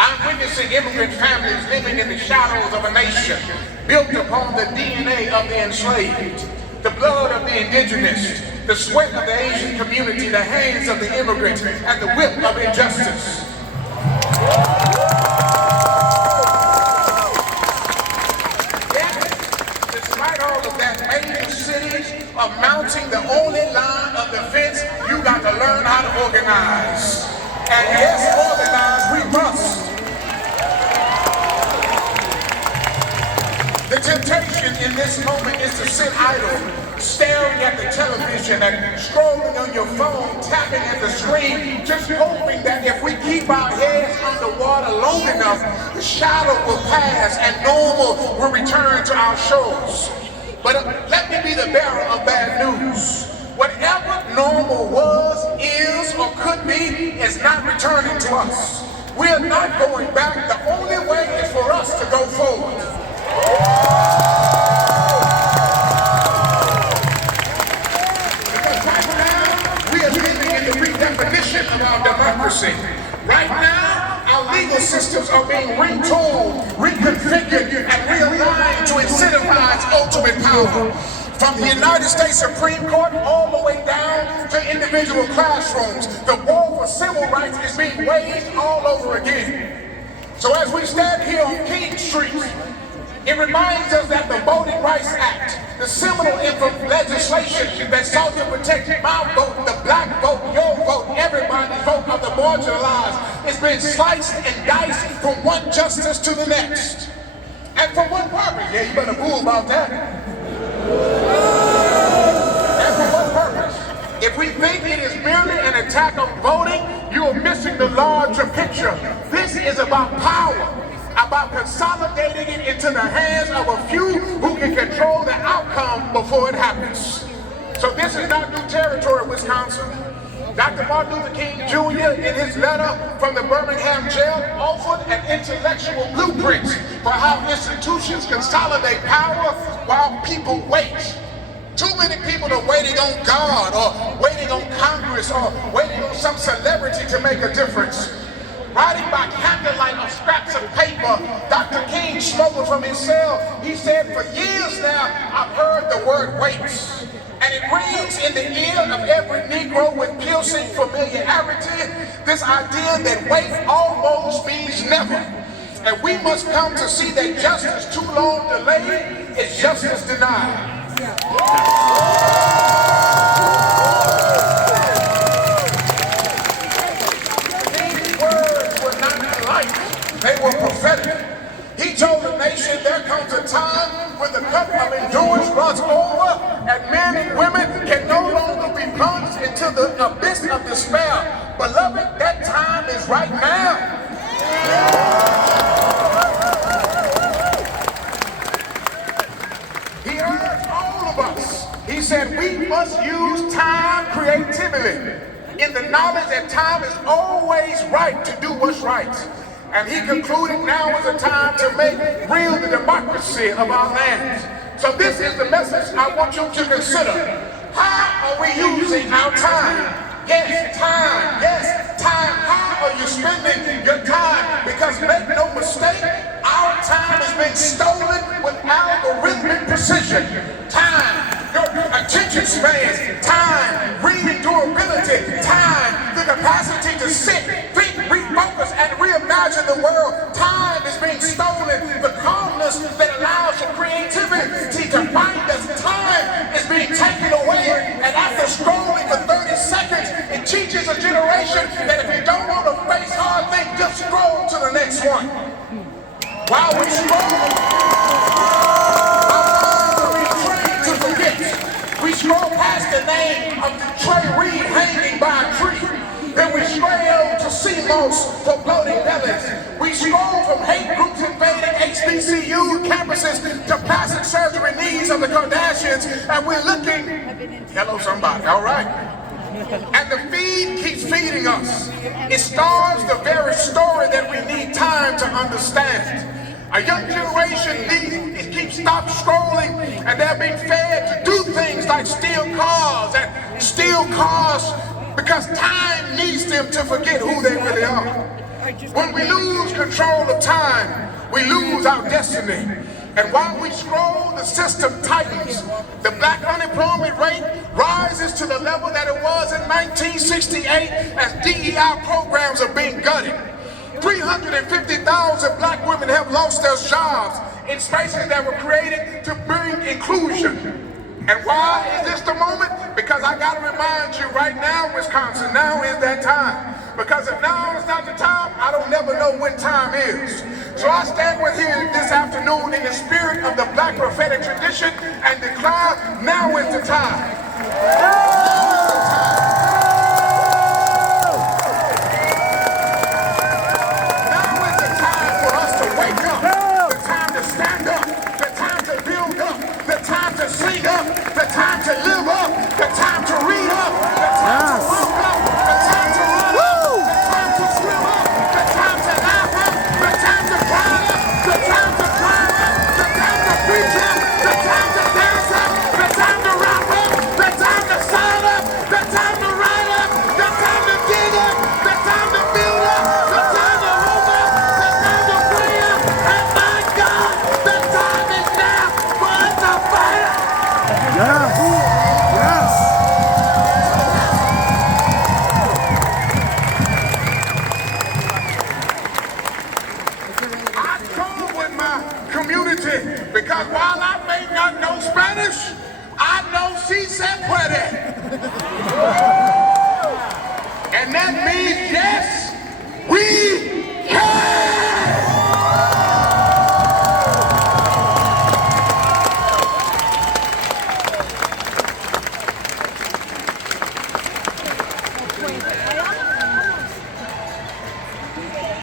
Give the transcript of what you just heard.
I'm witnessing immigrant families living in the shadows of a nation built upon the DNA of the enslaved, the blood of the indigenous, the sweat of the Asian community, the hands of the immigrant, and the whip of injustice. Yet, despite all of that, major cities are mounting the only line of defense. You got to learn how to organize. And yes, organize we must. The temptation in this moment is to sit idle, staring at the television and scrolling on your phone, tapping at the screen, just hoping that if we keep our heads underwater long enough, the shadow will pass and normal will return to our shores. But let me be the bearer of bad news. Whatever normal was, is, or could be is not returning to us. We're not going back. The only way is for us to go forward. Because right now, we are living in the redefinition of our democracy. Right now, our legal systems are being retooled, reconfigured, and realigned to incentivize ultimate power. From the United States Supreme Court all the way down to individual classrooms, the war for civil rights is being waged all over again. So as we stand here on King Street, it reminds us that the Voting Rights Act, the seminal legislation that sought to protect my vote, the black vote, your vote, everybody's vote of the marginalized, is being sliced and diced from one justice to the next. And for what purpose? Yeah, you better boo about that. And for what purpose? If we think it is merely an attack on voting, you are missing the larger picture. This is about power. About consolidating it into the hands of a few who can control the outcome before it happens. So this is not new territory, Wisconsin. Dr. Martin Luther King Jr. in his letter from the Birmingham jail offered an intellectual blueprint for how institutions consolidate power while people wait. Too many people are waiting on God or waiting on Congress or waiting on some celebrity to make a difference. Writing by candlelight on scraps of paper, Dr. King, smoking from his cell, he said, for years now, I've heard the word wait. And it rings in the ear of every Negro with piercing familiarity, this idea that wait almost means never. And we must come to see that justice too long delayed is justice denied. They were prophetic. He told the nation there comes a time when the cup of endurance runs over and men and women can no longer be plunged into the abyss of despair. Beloved, that time is right now. He urged all of us. He said we must use time creatively in the knowledge that time is always right to do what's right. And he concluded now is a time to make real the democracy of our land. So this is the message I want you to consider. How are we using our time? Yes, time. Yes, time. How are you spending your time? Because make no mistake, our time is being stolen with algorithmic precision. Time, your attention span, time, reading durability, time, the capacity to sit, think, refocus, and reimagine the world. Time is being stolen. The calmness that allows for creativity to find us. Time is being taken away. And after scrolling for 30 seconds, it teaches a generation that if you don't want to face hard things, just scroll to the next one. While we scroll, our minds are being trained to forget. We scroll past the name of Trey Reed hanging by a tree. Then we scroll to CMOS for bloating bellies. We scroll from hate groups invading HBCU campuses to plastic surgery needs of the Kardashians, and we're looking, hello somebody, all right? And the feed keeps feeding us. It stars the very story that we need time to understand. A young generation keeps stop scrolling, and they're being fed to do things like steal cars and steal cars because time needs them to forget who they really are. When we lose control of time, we lose our destiny. And while we scroll, the system tightens. The black unemployment rate rises to the level that it was in 1968 as DEI programs are being gutted. 350,000 black women have lost their jobs in spaces that were created to bring inclusion. And why is this the moment? Because I gotta remind you right now, Wisconsin, now is that time. Because if now is not the time, I don't never know when time is. So I stand with here this afternoon in the spirit of the black prophetic tradition and declare, now is the time. Now is the time for us to wake up, the time to stand up, the time to build up, the time to sing up, the time to live up, the time to read up, the time to walk up, the time to run up, the time to swim up, the time to laugh up, the time to cry up, the time to climb up, the time to preach up, the time to dance up, the time to rap up, the time to sign up, the time to write up, the time to dig up, the time to build up, the time to hope up, the time to pray up, and my God, the time is now for us to fight up. Yes. Yes. I come with my community because while I may not know Spanish, I know si se puede. And that means yes, we